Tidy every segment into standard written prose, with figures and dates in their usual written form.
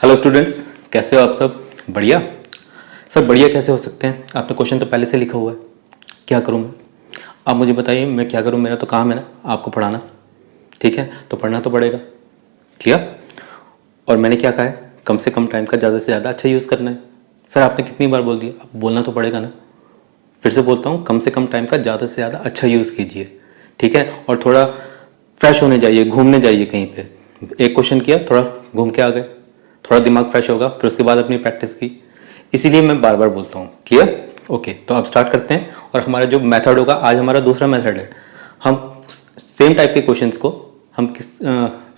Hello students, कैसे हो आप सब? बढ़िया। सर बढ़िया कैसे हो सकते हैं? आपने क्वेश्चन तो पहले से लिखा हुआ है। क्या करूं मैं? आप मुझे बताइए मैं क्या करूं। मेरा तो काम है ना आपको पढ़ाना। ठीक है, तो पढ़ना तो पड़ेगा। क्लियर? और मैंने क्या कहा है, कम से कम टाइम का ज़्यादा से ज़्यादा अच्छा यूज़ करना है। सर आपने कितनी बार बोल दिया, अब बोलना तो पड़ेगा ना। फिर से बोलता हूँ, कम से कम टाइम का ज़्यादा से ज़्यादा अच्छा यूज़ कीजिए। ठीक है, और थोड़ा फ्रेश होने जाइए, घूमने जाइए कहीं पे। एक क्वेश्चन किया, थोड़ा घूम के आ गए, थोड़ा दिमाग फ्रेश होगा, फिर उसके बाद अपनी प्रैक्टिस की। इसीलिए मैं बार बार बोलता हूँ। क्लियर? ओके, तो अब स्टार्ट करते हैं। और हमारा जो मेथड होगा, आज हमारा दूसरा मेथड है। हम सेम टाइप के क्वेश्चंस को हम किस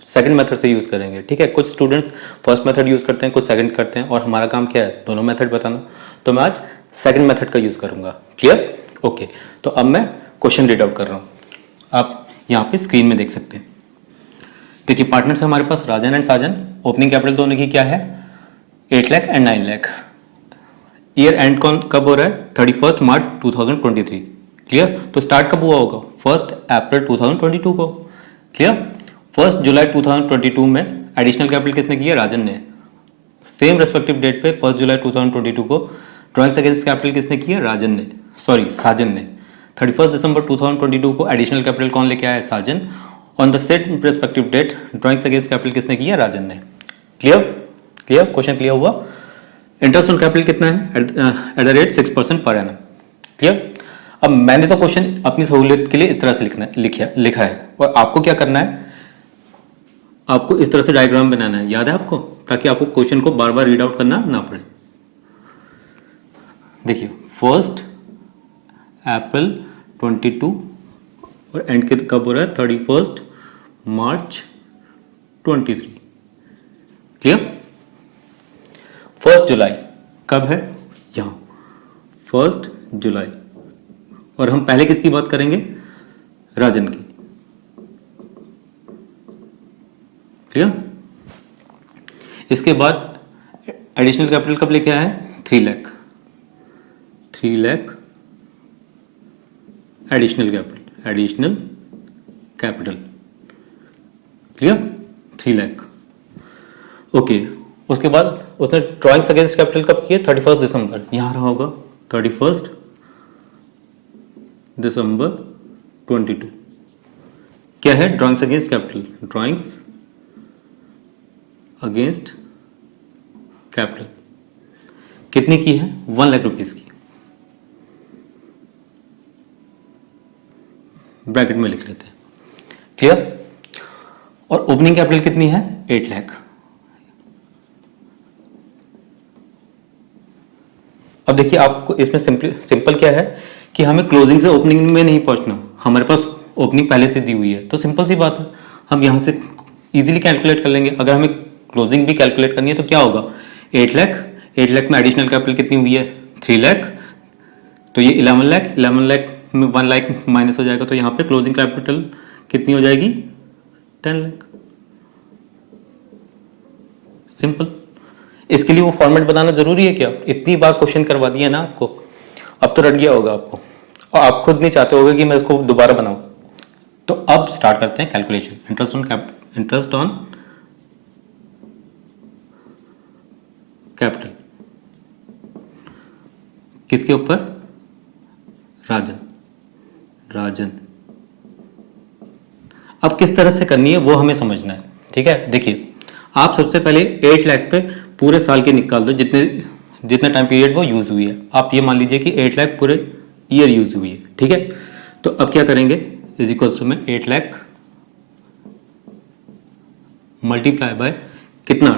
सेकंड मेथड से यूज़ करेंगे। ठीक है, कुछ स्टूडेंट्स फर्स्ट मेथड यूज़ करते हैं, कुछ सेकंड करते हैं, और हमारा काम क्या है, दोनों मेथड बताना। तो मैं आज सेकंड मेथड का यूज़ करूंगा। क्लियर? ओके, तो अब मैं क्वेश्चन रीड आउट कर रहा हूँ। आप यहाँ पे स्क्रीन में देख सकते हैं। देखिए, पार्टनर्स है हमारे पास राजन एंड साजन। ओपनिंग कैपिटल दोनों की क्या है, 8 lakh and 9 lakh. Year and कब हो रहा है, 31 मार्च 2023। क्लियर? तो स्टार्ट कब हुआ होगा, 1 अप्रैल 2022 को। क्लियर? 1 जुलाई 2022 में एडिशनल कैपिटल किसने किया, राजन ने। सेम रेस्पेक्टिव डेट पे 1 जुलाई 2022 को ड्रॉइंग्स अगेंस्ट कैपिटल किसने किया, राजन ने, सॉरी साजन ने। 31 दिसंबर 2022 को एडिशनल कैपिटल कौन लेके आया है, Sajan. On the set respective date drawings against capital किसने किया, राजन ने। क्लियर? क्लियर? क्वेश्चन क्लियर हुआ? इंटरेस्ट ऑन कैपिटल कितना है, at the rate 6% per annum. Clear? अब मैंने तो क्वेश्चन अपनी सहूलियत के लिए इस तरह से लिखा है, और आपको क्या करना है, आपको इस तरह से डायग्राम बनाना है। याद है आपको? ताकि आपको क्वेश्चन को बार बार रीड आउट करना ना पड़े। देखिए, 1 अप्रैल 22 और एंड कब हो रहा है, 31 मार्च 23। क्लियर? 1 जुलाई कब है, यहां 1 जुलाई। और हम पहले किसकी बात करेंगे, राजन की। क्लियर? इसके बाद एडिशनल कैपिटल कब लेके आया है, 3 lakh. 3 lakh additional capital. Clear? 3 lakh. Okay, उसके बाद उसने ड्रॉइंग्स अगेंस्ट कैपिटल कब किए, 31 दिसंबर। यहां रहा होगा 31 दिसंबर 22। क्या है, drawings against capital. Drawings against capital कितनी की है, 1 लाख रुपीज की। ब्रैकेट में लिख लेते हैं। क्लियर? और ओपनिंग कैपिटल कितनी है, 8 लाख। अब देखिए, आपको इसमें सिंपल क्या है कि हमें क्लोजिंग से ओपनिंग में नहीं पहुंचना। हमारे पास ओपनिंग पहले से दी हुई है, तो सिंपल सी बात है, हम यहां से इजीली कैलकुलेट कर लेंगे। अगर हमें क्लोजिंग भी कैलकुलेट करनी है तो क्या होगा, 8 लाख। 8 लाख में एडिशनल कैपिटल कितनी हुई है, 3 लाख। तो ये 11 लाख। 11 लाख में 1 लाख माइनस हो जाएगा, तो यहाँ पे क्लोजिंग कैपिटल कितनी हो जाएगी, 10 लाख। सिंपल। इसके लिए वो फॉर्मेट बनाना जरूरी है क्या? इतनी बार क्वेश्चन करवा दिया ना आपको, अब तो रट गया होगा आपको, और आप खुद नहीं चाहते होगे कि मैं इसको दोबारा बनाऊं। तो अब स्टार्ट करते हैं कैलकुलेशन। इंटरेस्ट ऑन कैपिटल किसके ऊपर, राजन। अब किस तरह से करनी है वो हमें समझना है। ठीक है, देखिए, आप सबसे पहले 8 लाख पे पूरे साल के निकाल दो, जितना टाइम पीरियड वो यूज हुई है। आप ये मान लीजिए कि 8 लाख पूरे ईयर यूज हुई है। ठीक है, तो अब क्या करेंगे, इज इक्वल्स टू में 8 लाख मल्टीप्लाई बाय कितना,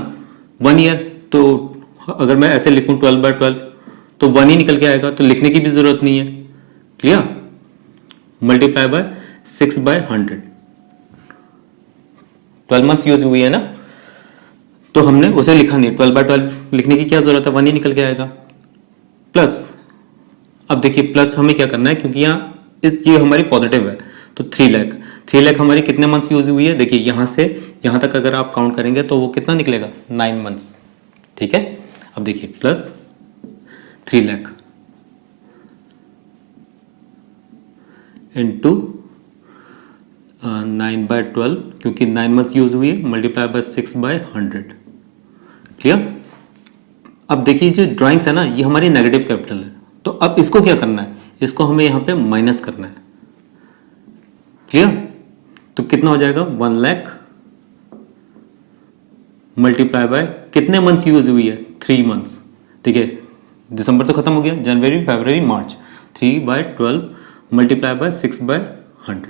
1 ईयर। तो अगर मैं ऐसे लिखूं 12/12, तो 1 ही निकल के आएगा, तो लिखने की भी जरूरत नहीं है। Clear? Multiply by 6/100। 12 months use हुई है ना, तो हमने उसे लिखा नहीं, 12/12 लिखने की क्या जरूरत है, 1 ही निकल के आएगा। प्लस, अब देखिए प्लस हमें क्या करना है, क्योंकि यहाँ ये हमारी पॉजिटिव है, तो 3 लाख। 3 लाख हमारी कितने मंथ्स यूज हुई है, देखिए यहां से यहां तक अगर आप काउंट करेंगे तो वो कितना निकलेगा, 9 मंथ्स। ठीक है, अब देखिए प्लस 3 लाख इंटू 9/12, क्योंकि 9 मंथ्स यूज हुई है, मल्टीप्लाई बाय 6/100। क्लियर। अब देखिए जो ड्राइंग्स है ना, ये हमारी नेगेटिव कैपिटल है, तो अब इसको क्या करना है, इसको हमें यहाँ पे माइनस करना है। क्लियर। तो कितना हो जाएगा, 1 लाख मल्टीप्लाई बाय कितने मंथ यूज हुई है, 3 मंथ्स। ठीक है, दिसंबर तो खत्म हो गया, जनवरी फरवरी मार्च, 3/12 मल्टीप्लाई बाय 6/100।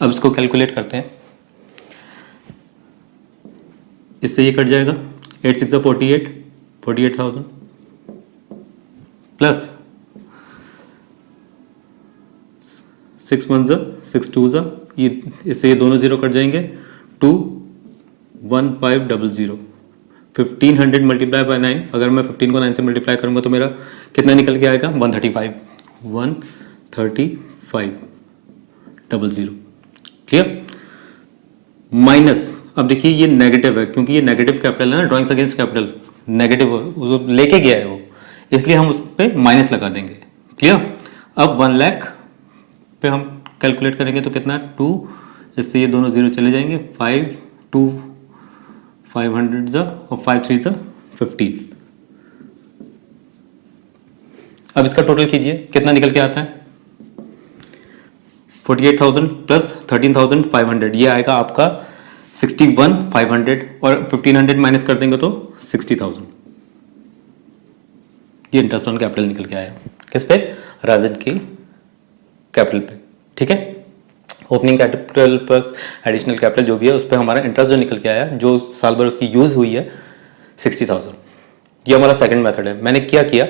अब इसको कैलकुलेट करते हैं, इससे ये कट जाएगा, 8 6 48, 48,000 प्लस 6 1 6 2 ये, इससे ये दोनों जीरो कट जाएंगे, 21500। 1500 मल्टीप्लाई बाय 9, अगर मैं 15 को 9 से मल्टीप्लाई करूंगा तो मेरा कितना निकल के आएगा, 135 13500। क्लियर। माइनस, अब देखिए ये नेगेटिव है, क्योंकि ये नेगेटिव कैपिटल है ना, ड्राइंग्स अगेंस्ट कैपिटल नेगेटिव लेके गया है वो, इसलिए हम उस पर माइनस लगा देंगे। क्लियर। अब 1 लाख पे हम कैलकुलेट करेंगे तो कितना, 2, इससे ये दोनों जीरो चले जाएंगे, 5 2 500 और 5 3 15। अब इसका टोटल कीजिए, कितना निकल के आता है, 48,000 प्लस 13,500, ये आएगा आपका 61,500, और 1,500 माइनस कर देंगे तो 60,000। ये इंटरेस्ट ऑन कैपिटल निकल के आया, किस पे, राजन की कैपिटल पे। ठीक है, opening capital plus additional capital जो भी है उस पर हमारा इंटरेस्ट जो निकल के आया, जो साल भर उसकी यूज हुई है, 60,000। ये हमारा सेकंड मेथड है। मैंने क्या किया,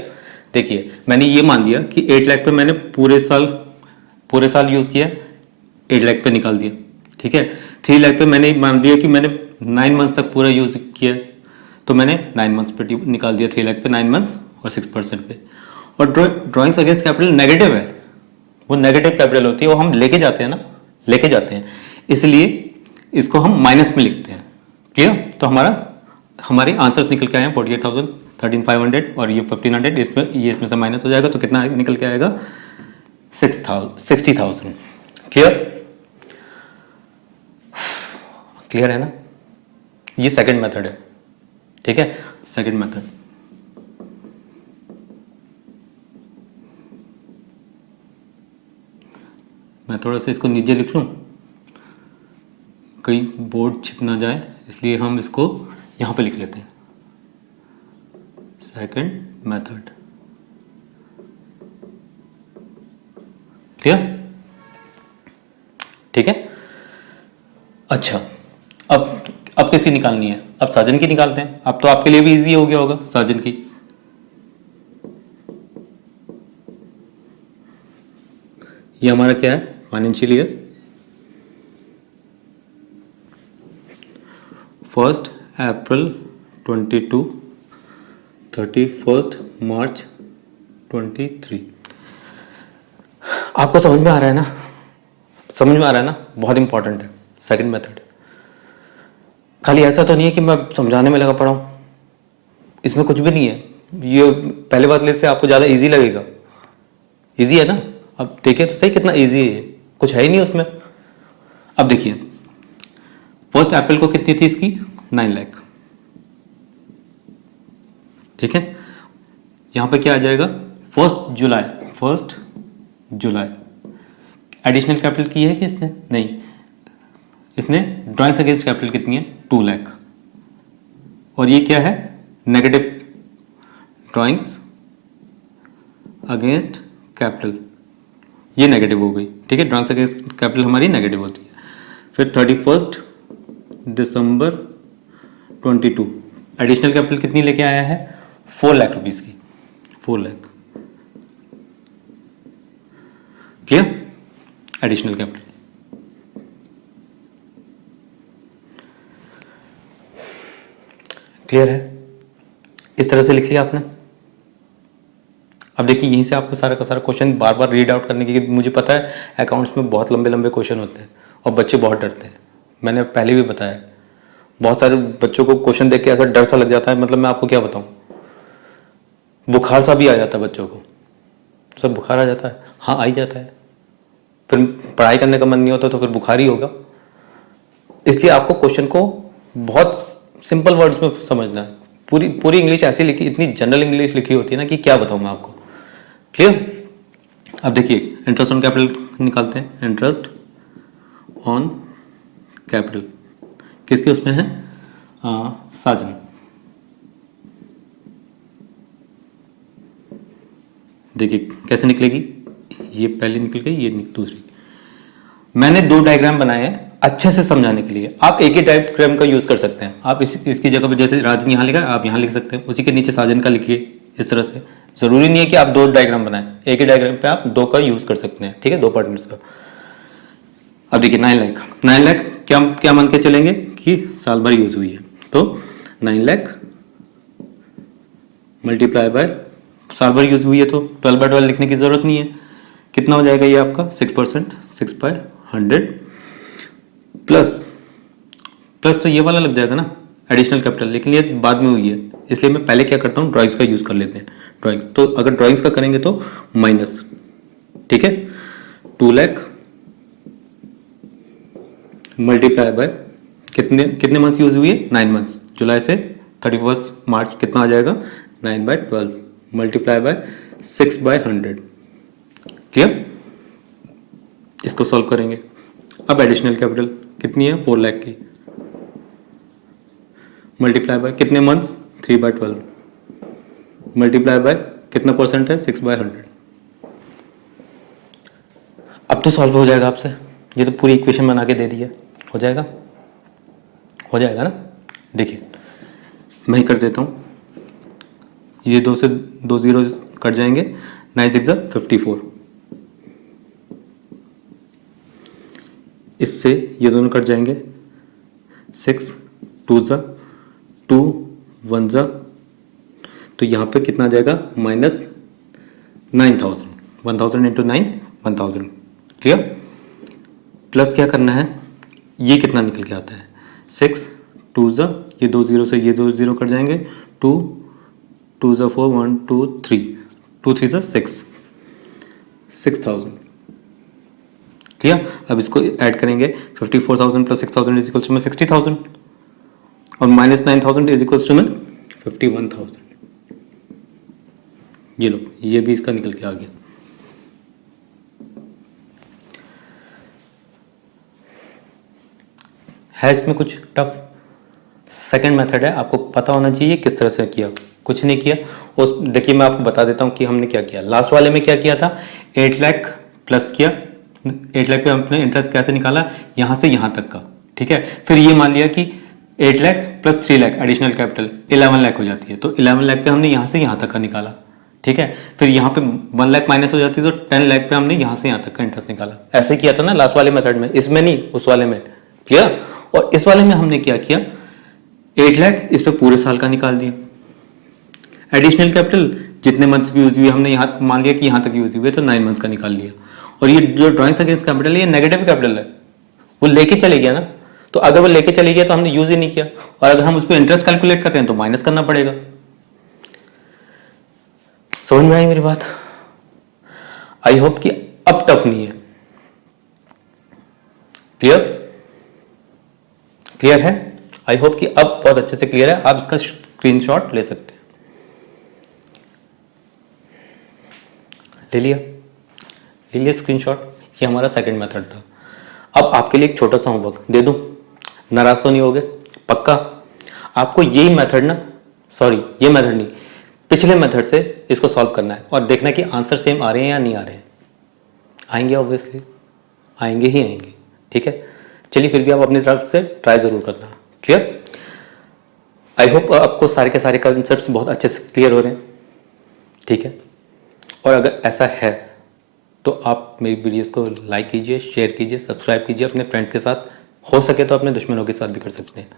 देखिए मैंने ये मान लिया कि 8 लाख पे मैंने पूरे साल यूज किया, 8 लाख पे निकाल दिया। ठीक है, 3 लाख पे मैंने मान लिया कि मैंने 9 मंथ्स तक पूरा यूज किया, तो मैंने 9 मंथ्स पे निकाल दिया, 3 लाख पे 9 मंथ्स और 6% पे। और ड्राइंग्स अगेंस्ट कैपिटल नेगेटिव है, वो नेगेटिव कैपिटल होती है, वो हम लेके जाते हैं ना, लेके जाते हैं, इसलिए इसको हम माइनस में लिखते हैं। क्लियर। तो हमारे आंसर्स निकल के आए हैं 48,000, 13,500 और ये 1,500, इसमें से माइनस हो जाएगा तो कितना निकल के आएगा, 60,000। क्लियर। क्लियर है ना, ये सेकंड मेथड है। ठीक है, सेकंड मेथड। मैं थोड़ा सा इसको नीचे लिख लूं, कहीं बोर्ड छिप ना जाए, इसलिए हम इसको यहां पे लिख लेते हैं, सेकंड मेथड। क्लियर। ठीक है। अच्छा, अब किसकी निकालनी है, अब साजन की निकालते हैं। अब तो आपके लिए भी इजी हो गया होगा साजन की। ये हमारा क्या है, फाइनेंशियल ईयर 1 अप्रैल 22, 31 मार्च 23। आपको समझ में आ रहा है ना, समझ में आ रहा है ना, बहुत इंपॉर्टेंट है सेकंड मेथड। खाली ऐसा तो नहीं है कि मैं समझाने में लगा पड़ा हूं, इसमें कुछ भी नहीं है। ये पहले वाले से आपको ज्यादा इजी लगेगा, इजी है ना। अब देखिए तो सही कितना इजी है, कुछ है ही नहीं उसमें। अब देखिए 1 अप्रैल को कितनी थी इसकी, 9 लाख। ठीक है, यहां पे क्या आ जाएगा, 1 जुलाई। एडिशनल कैपिटल की है कि इसने, नहीं, इसने ड्राइंग्स अगेंस्ट कैपिटल कितनी है, 2 लाख। और ये क्या है, नेगेटिव ड्राइंग्स अगेंस्ट कैपिटल, ये नेगेटिव हो गई। ठीक है, ड्राइंग्स अगेंस्ट कैपिटल हमारी नेगेटिव होती है। फिर 31 दिसंबर 22, एडिशनल कैपिटल कितनी लेके आया है, 4 लाख रुपीस की, 4 lakh. Clear, additional capital. Clear है, इस तरह से लिख लिया आपने। अब देखिए यहीं से आपको सारा का सारा क्वेश्चन बार बार रीड आउट करने की, मुझे पता है अकाउंट्स में बहुत लंबे लंबे क्वेश्चन होते हैं और बच्चे बहुत डरते हैं। मैंने पहले भी बताया, बहुत सारे बच्चों को क्वेश्चन देख के ऐसा डर सा लग जाता है, मतलब मैं आपको क्या बताऊं, बुखार सा भी आ जाता है बच्चों को। सब बुखार आ जाता है, हाँ आ ही जाता है, फिर पढ़ाई करने का मन नहीं होता तो फिर बुखार ही होगा। इसलिए आपको क्वेश्चन को बहुत सिंपल वर्ड्स में समझना है। पूरी पूरी इंग्लिश ऐसी लिखी, इतनी जनरल इंग्लिश लिखी होती है ना कि क्या बताऊँ मैं आपको। क्लियर? अब देखिए इंटरेस्ट ऑन कैपिटल निकालते हैं। इंटरेस्ट ऑन कैपिटल किसके उसमें है? साजन। देखिए कैसे निकलेगी, ये पहले निकल गई, ये दूसरी। मैंने दो डायग्राम बनाए हैं अच्छे से समझाने के लिए। आप एक ही डायग्राम का यूज कर सकते हैं। आप इसकी जगह पर जैसे राजन यहाँ लिखा है आप यहाँ लिख सकते हैं, उसी के नीचे साजन का लिखिए इस तरह से। जरूरी नहीं है कि आप दो डायग्राम बनाएं, एक ही डायग्राम पे आप दो का यूज कर सकते हैं, ठीक है, दो पार्टनर्स का। अब देखिए 9 लाख, 9 लाख क्या क्या मान के चलेंगे कि साल भर यूज हुई है, तो 9 लाख मल्टीप्लाई बाय साल भर यूज हुई है तो 12/12 लिखने की जरूरत नहीं है। कितना हो जाएगा ये आपका 6%, 6/100 प्लस तो ये वाला लग जाएगा ना एडिशनल कैपिटल, लेकिन ये बाद में हुई है, इसलिए मैं पहले क्या करता हूँ ड्राइंग्स का यूज कर लेते हैं। ड्राइंग्स तो अगर ड्राइंग्स का करेंगे तो माइनस, ठीक है, 2 लाख मल्टीप्लाई बाय कितने मंथ्स यूज हुई है? 9 मंथ्स। जुलाई से 31 मार्च कितना आ जाएगा? 9/12 मल्टीप्लाई बाय 6/100। क्लियर? इसको सॉल्व करेंगे। अब एडिशनल कैपिटल कितनी है? 4 लाख की, मल्टीप्लाई बाय कितने मंथ्स? 3/12 मल्टीप्लाई बाय कितना परसेंट है? 6/100। अब तो सॉल्व हो जाएगा आपसे, ये तो पूरी इक्वेशन बना के दे दी है। हो जाएगा, हो जाएगा ना। देखिए मैं ही कर देता हूँ, ये 2 से 2 जीरो कट जाएंगे, 9 6 54। इससे ये दोनों कट जाएंगे, 6 2 2 1 तो यहाँ पे कितना आ जाएगा? -9,000। 1000 इंटू 9 1000। क्लियर? प्लस क्या करना है, ये कितना निकल के आता है? 6 2 ये 2 जीरो से ये 2 जीरो कट जाएंगे, 2 2 4 1 2 3 2 3 6 6000। क्लियर? अब इसको ऐड करेंगे, 54,000 प्लस 6,000 इज इक्वल्स टू में 60,000 और -9,000 इज इक्वल्स टू में 51,000। ये लो, ये भी इसका निकल के आ गया। है इसमें कुछ टफ? सेकंड मेथड है, आपको पता होना चाहिए किस तरह से किया। कुछ नहीं किया, उस देखिए मैं आपको बता देता हूं कि हमने क्या किया। लास्ट वाले में क्या किया था, 8 लाख प्लस किया, 8 लाख पे हमने इंटरेस्ट कैसे निकाला, यहां से यहां तक का, ठीक है। फिर ये मान लिया कि 8 lakh plus 3 lakh additional capital 11 lakh हो जाती है, तो 11 लाख पे हमने यहां से यहां तक का निकाला, ठीक है। फिर यहाँ पे 1 लाख माइनस हो जाती है, तो 10 लाख पे हमने यहां से यहां तक का इंटरेस्ट निकाला। ऐसे किया था ना लास्ट वाले मेथड में, इसमें नहीं, उस वाले में। क्लियर? और इस वाले में हमने क्या किया, 8 लाख इस पे पूरे साल का निकाल दिया। एडिशनल कैपिटल जितने मंथ्स की यूज हुई हमने यहाँ मान लिया कि यहाँ तक यूज हुई है, तो 9 मंथ्स का निकाल लिया। और ये जो ड्राइंग्स अगेंस्ट कैपिटल है, ये नेगेटिव कैपिटल है, वो लेके चले गया ना, तो अगर वो लेके चले गया तो हमने यूज ही नहीं किया। और अगर हम उस पर इंटरेस्ट कैलकुलेट करते हैं तो माइनस करना पड़ेगा। समझ में आई मेरी बात? आई होप कि अब टफ नहीं है। क्लियर? क्लियर है? आई होप कि अब बहुत अच्छे से क्लियर है। आप इसका स्क्रीनशॉट ले सकते हैं। ले लिया स्क्रीनशॉट। ये हमारा सेकंड मेथड था। अब आपके लिए एक छोटा सा होमवर्क दे दूं, नाराज तो नहीं होगे? पक्का आपको यही मेथड ना, सॉरी ये मेथड नहीं, पिछले मेथड से इसको सॉल्व करना है और देखना है कि आंसर सेम आ रहे हैं या नहीं आ रहे हैं। आएंगे, ऑब्वियसली आएंगे ही आएंगे, ठीक है। चलिए फिर भी आप अपनी तरफ से ट्राई जरूर करना। क्लियर? आई होप आपको सारे के सारे कॉन्सेप्ट्स बहुत अच्छे से क्लियर हो रहे हैं, ठीक है। और अगर ऐसा है तो आप मेरी वीडियोस को लाइक कीजिए, शेयर कीजिए, सब्सक्राइब कीजिए अपने फ्रेंड्स के साथ, हो सके तो अपने दुश्मनों के साथ भी कर सकते हैं,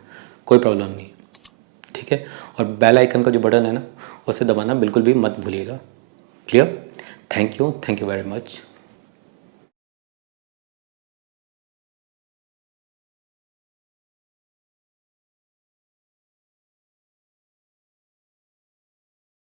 कोई प्रॉब्लम नहीं, ठीक है। और बेल आइकन का जो बटन है ना, उसे दबाना बिल्कुल भी मत भूलिएगा। Clear? Thank you very much.